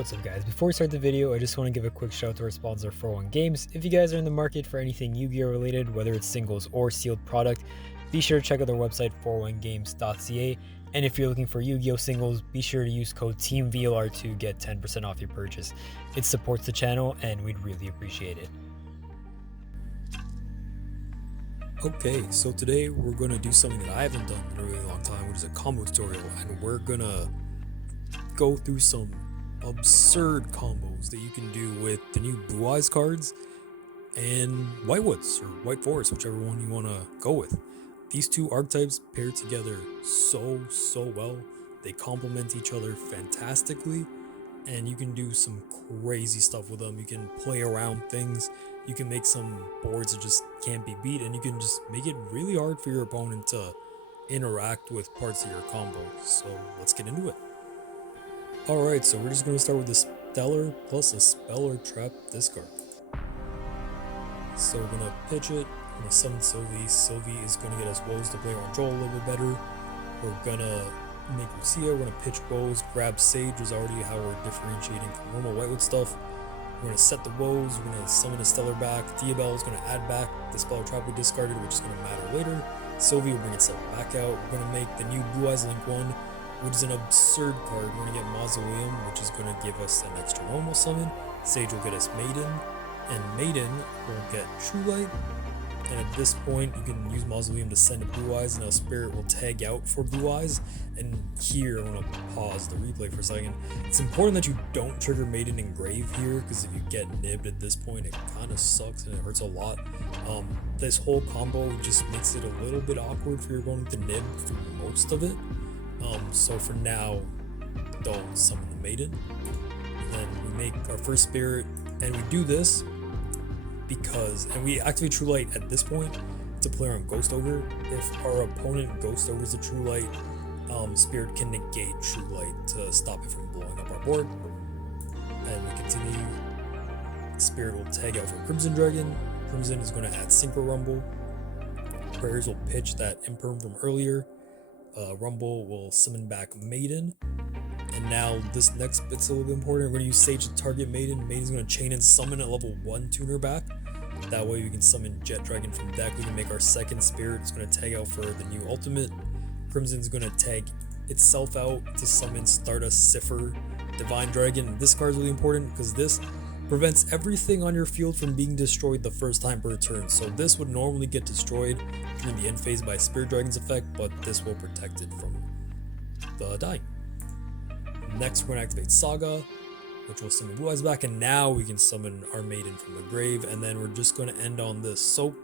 What's up guys, before we start the video I just want to give a quick shout out to our sponsor 401 Games. If you guys are in the market for anything Yu-Gi-Oh related, whether it's singles or sealed product, be sure to check out their website 401games.ca, and if you're looking for Yu-Gi-Oh singles, be sure to use code TEAMVLR to get 10% off your purchase. It supports the channel and we'd really appreciate it. Okay, so today we're going to do something that I haven't done in a really long time, which is a combo tutorial, and we're going to go through some absurd combos that you can do with the new Blue Eyes cards and Whitewoods or White Forest, whichever one you want to go with. These two archetypes pair together so well. They complement each other fantastically, and you can do some crazy stuff with them. You can play around things, you can make some boards that just can't be beat, and you can just make it really hard for your opponent to interact with parts of your combo. So let's get into it. Alright, so we're just going to start with the Stellar plus a Speller Trap discard. So we're going to pitch it, we're going to summon Sylvie. Sylvie is going to get us Woes to play our Joel a little bit better. We're going to make Lucia, we're going to pitch Woes, grab Sage is already how we're differentiating from normal Whitewood stuff. We're going to set the Woes, we're going to summon a Stellar back. Diabelle is going to add back the Speller Trap we discarded, which is going to matter later. Sylvie will bring itself back out. We're going to make the new Blue Eyes Link 1, which is an absurd card. We're going to get Mausoleum, which is going to give us an extra normal summon. Sage will get us Maiden, and Maiden will get True Light. And at this point, you can use Mausoleum to send a Blue Eyes, and now Spirit will tag out for Blue Eyes. And here, I want to pause the replay for a second. It's important that you don't trigger Maiden Engrave here, because if you get nibbed at this point, it kind of sucks and it hurts a lot. This whole combo just makes it a little bit awkward for your opponent to nib for most of it. So for now, don't summon the Maiden. And then we make our first Spirit, and we do this because, and we activate True Light at this point to play on Ghost Ogre. If our opponent Ghost Ogres the True Light, Spirit can negate True Light to stop it from blowing up our board. And we continue. Spirit will tag out for Crimson Dragon. Crimson is going to add Synchro Rumble. Prayers will pitch that Imperm from earlier. Rumble will summon back Maiden. And now this next bit's a little bit important. We're going to use Sage to target Maiden. Maiden's going to chain and summon a level 1 tuner back. That way we can summon Jet Dragon from deck. We can make our second Spirit. It's going to tag out for the new ultimate. Crimson's going to tag itself out to summon Stardust Cipher Divine Dragon. This card is really important because this prevents everything on your field from being destroyed the first time per turn. So this would normally get destroyed during the end phase by Spirit Dragon's effect, but this will protect it from the dying. Next, we're going to activate Saga, which will summon Blue Eyes back, and now we can summon our Maiden from the grave, and then we're just going to end on this. So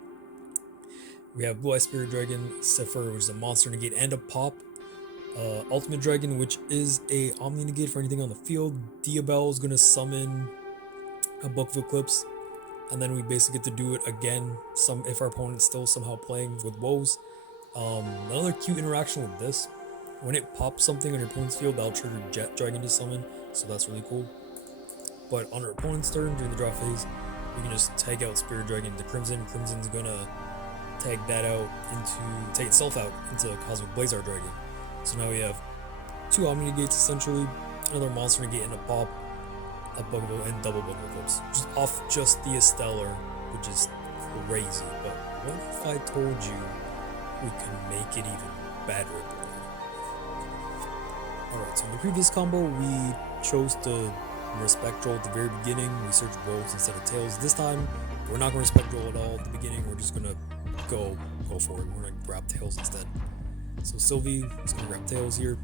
we have Blue Eyes Spirit Dragon, Cipher, which is a monster negate and a pop. Ultimate Dragon, which is a Omni negate for anything on the field. Diabelle is going to summon a Book of Eclipse, and then we basically get to do it again if our opponent's still somehow playing with Woes. Another cute interaction with this, when it pops something on your opponent's field, that'll trigger Jet Dragon to summon, so that's really cool. But on our opponent's turn during the draw phase, we can just tag out Spirit Dragon into Crimson. Crimson's gonna tag itself out into Cosmic Blazar Dragon. So now we have two Omni negates essentially, another monster negate and a pop, a Bugable and double Book of Eclipse, just off just the Stellar, which is crazy. But what if I told you we could make it even better? Alright, so in the previous combo, we chose to respect Joel at the very beginning. We searched Woes instead of Tails. This time, we're not going to respect Joel at all at the beginning. We're just going to go for it. We're going to grab Tails instead. So Sylvie is going to grab Tails here.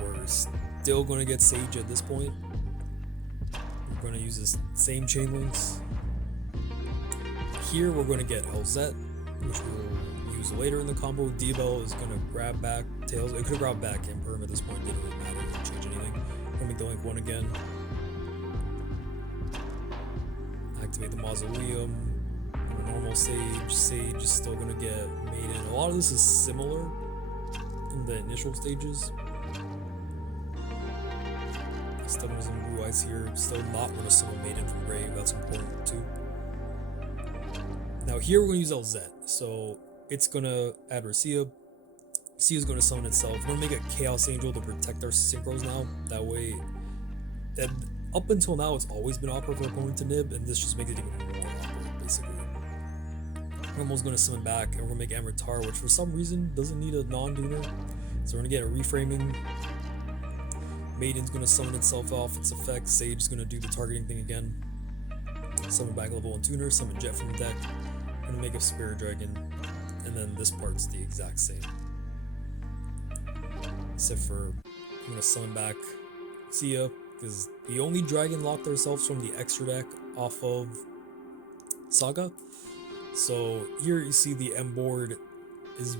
We're still going to get Sage at this point. We're going to use the same chain links. Here, we're going to get Elzette, which we'll use later in the combo. Diabelle is going to grab back Tails. It could have grabbed back Imperm at this point, didn't really matter, it didn't change anything. We'll make the Link 1 again. Activate the Mausoleum. Normal Sage. Sage is still going to get Maiden. A lot of this is similar in the initial stages. Still going to summon Blue Eyes here. Still not going to summon Maiden from grave. That's important too. Now here we're going to use Elzette. So it's going to add Racia. Racia is going to summon itself. We're going to make a Chaos Angel to protect our synchros now. That way And up until now, it's always been awkward for opponent to nib, and this just makes it even more awkward, basically. Rummel's going to summon back, and we're going to make Amritar, which for some reason doesn't need a non-tuner. So we're going to get a reframing. Maiden's going to summon itself off its effect. Sage is going to do the targeting thing again. Summon back level 1 tuner, summon Jet from the deck. Going to make a Spirit Dragon, and then this part's the exact same. Except for, I'm going to summon back Sia, because we only dragon locked ourselves from the extra deck off of Saga. So here you see the M board is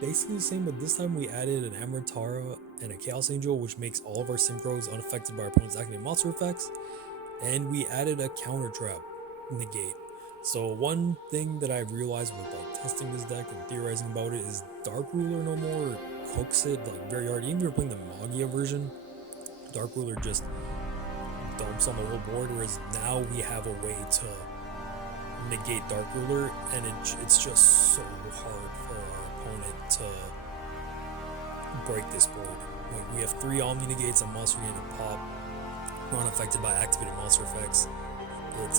basically the same, but this time we added an Amritara and a Chaos Angel, which makes all of our synchros unaffected by our opponent's activated monster effects. And we added a counter trap negate. So one thing that I've realized with like testing this deck and theorizing about it is Dark Ruler no more cooks it like very hard. Even if you're playing the Magia version, Dark Ruler just dumps on the whole board, whereas now we have a way to negate Dark Ruler, and it's just so hard for our opponent to break this board. Like, we have 3 Omni negates on Monster Gate and Pop. We're unaffected by activated monster effects.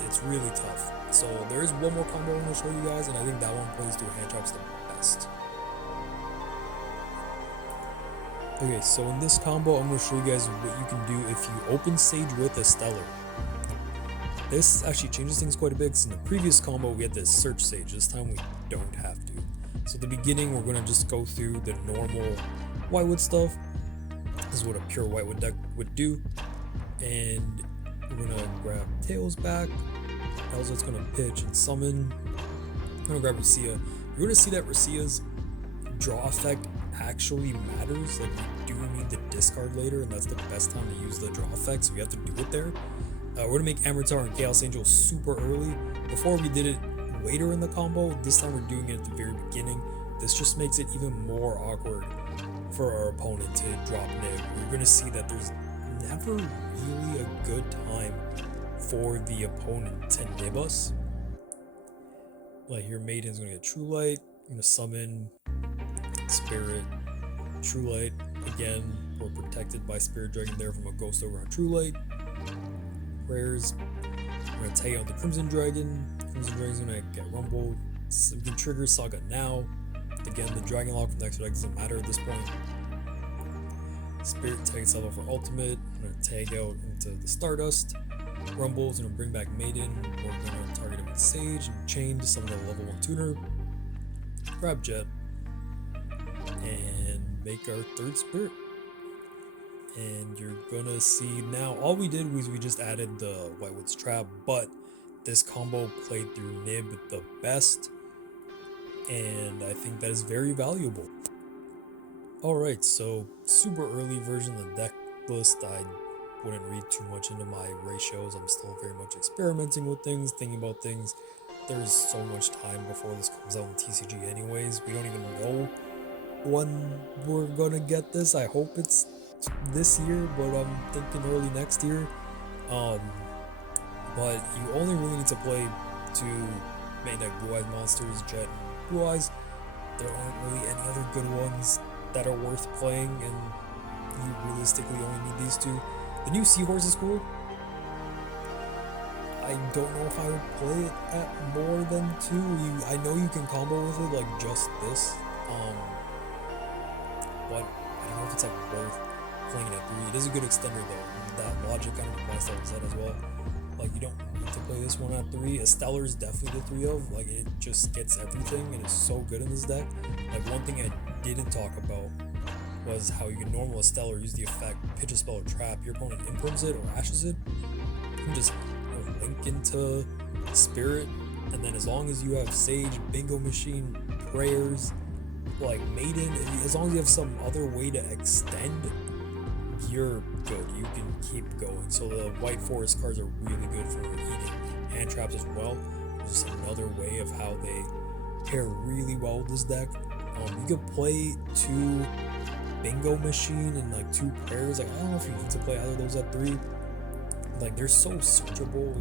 It's really tough. So there is one more combo I'm going to show you guys, and I think that one plays through hand traps the best. Okay, so in this combo, I'm going to show you guys what you can do if you open Sage with a Stellar. This actually changes things quite a bit, because in the previous combo we had this Search Sage. This time we don't have to. So at the beginning, we're going to just go through the normal Whitewood stuff. This is what a pure Whitewood deck would do. And we're going to grab Tails back. Elza's going to pitch and summon. I'm going to grab Rasia. You're going to see that Rasia's draw effect actually matters. Like, we do need the discard later, and that's the best time to use the draw effect, so we have to do it there. We're going to make Amritar and Chaos Angel super early. Before we did it later in the combo, this time we're doing it at the very beginning. This just makes it even more awkward for our opponent to drop nib. We're going to see that there's never really a good time for the opponent to nib us. Like here, Maiden's going to get True Light. I'm going to summon Spirit, True Light. Again, we're protected by Spirit Dragon there from a Ghost over on True Light. Prayers. We're going to take out the Crimson Dragon. Crimson Dragon's going to get Rumble. So we can trigger Saga now. Again, the Dragon Lock from the extra deck doesn't matter at this point. Spirit tags itself for ultimate. I'm going to tag out into the Stardust. Rumble's going to bring back Maiden. We're going to target him with Sage and Chain to summon a level 1 tuner. Grab Jet. And make our 3rd Spirit. And you're gonna see now, all we did was we just added the Whitewood's Trap, but this combo played through nib the best, and I think that is very valuable. Alright, so super early version of the deck list. I wouldn't read too much into my ratios. I'm still very much experimenting with things, thinking about things. There's so much time before this comes out in TCG anyways. We don't even know when we're gonna get this. I hope it's this year, but I'm thinking early next year. But you only really need to play 2 main deck Blue Eyes monsters, Jet and Blue Eyes. There aren't really any other good ones that are worth playing, and you realistically only need these 2. The new Seahorse is cool. I don't know if I would play it at more than 2. I know you can combo with it like just this, but I don't know if it's like worth playing at 3. It is a good extender though. That logic kind of applies to that as well. Like, you don't need to play this one at 3. A Stellar is definitely the 3 of. Like, it just gets everything, and it's so good in this deck. Like, one thing I didn't talk about was how you can normal a Stellar, use the effect, pitch a spell or trap. Your opponent imprims it or ashes it. You can just link into Spirit, and then as long as you have Sage, Bingo Machine, Prayers, like Maiden, as long as you have some other way to extend, you're good. You can keep going. So the White Forest cards are really good for eating hand traps as well. It's just another way of how they pair really well with this deck. You could play 2 Bingo Machine and like 2 Prayers. Like, I don't know if you need to play either of those at 3. Like, they're so searchable.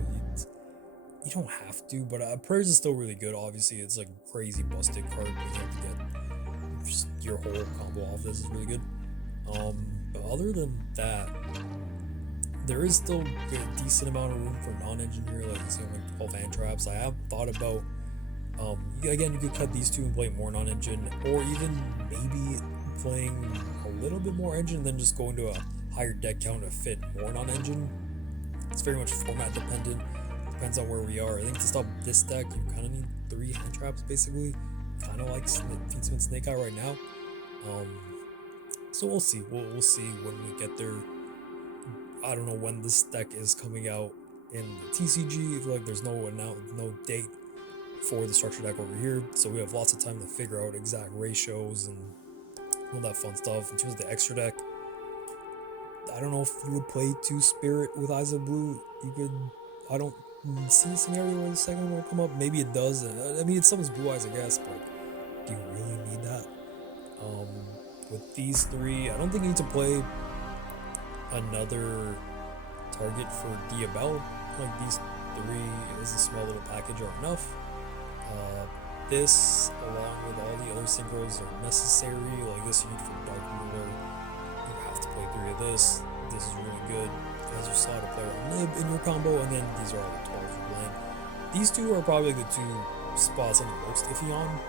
You don't have to, but Prayers is still really good. Obviously, it's like crazy busted card. You have to get just your whole combo off this is really good. But other than that, there is still a decent amount of room for non-engine here, like you know, 12 hand traps. I have thought about, again, you could cut these two and play more non-engine, or even maybe playing a little bit more engine, then just going to a higher deck count to fit more non-engine. It's very much format dependent. Depends on where we are. I think to stop this deck, you kind of need 3 hand traps basically, kind of like Fiendspin Snake Eye right now. So we'll see. We'll see when we get there. I don't know when this deck is coming out in the TCG. I feel like there's no date for the structure deck over here, so we have lots of time to figure out exact ratios and all that fun stuff. In terms of the extra deck, I don't know if you would play 2 Spirit with Eyes of Blue. You could. I don't see a scenario where the second one will come up. Maybe it does. I mean, it summons Blue Eyes, I guess, but do you really need that? With these 3, I don't think you need to play another target for Diabell. Like these 3 as a small little package are enough. This, along with all the other synchros, are necessary. Like this, you need for Dark Ruler. You have to play 3 of this. This is really good. As you saw, to play a Nib in your combo, and then these are all the 12 you're playing. These 2 are probably the 2 spots I'm the most iffy on.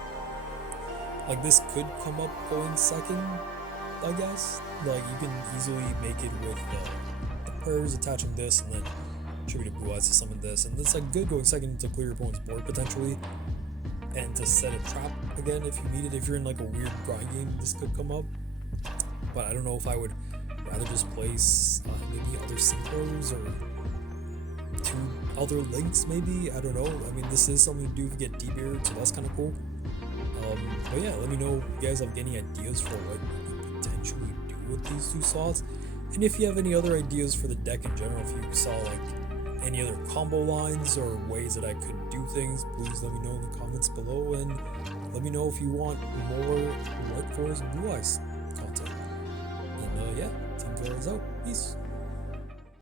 Like this could come up going second, I guess. Like you can easily make it with the prayers attaching this, and then attribute Blue Eyes to summon this, and it's like good going second to clear your opponent's board potentially, and to set a trap again if you need it. If you're in like a weird grind game, this could come up. But I don't know if I would rather just place maybe other synchros or 2 other links maybe. I don't know. I mean, this is something to do if you get D-Beard, so that's kind of cool. But yeah, let me know if you guys have any ideas for what you could potentially do with these 2 slots, and if you have any other ideas for the deck in general. If you saw like any other combo lines or ways that I could do things, please let me know in the comments below, and let me know if you want more White Forest Blue Eyes content. And yeah, Team Flare is out. Peace.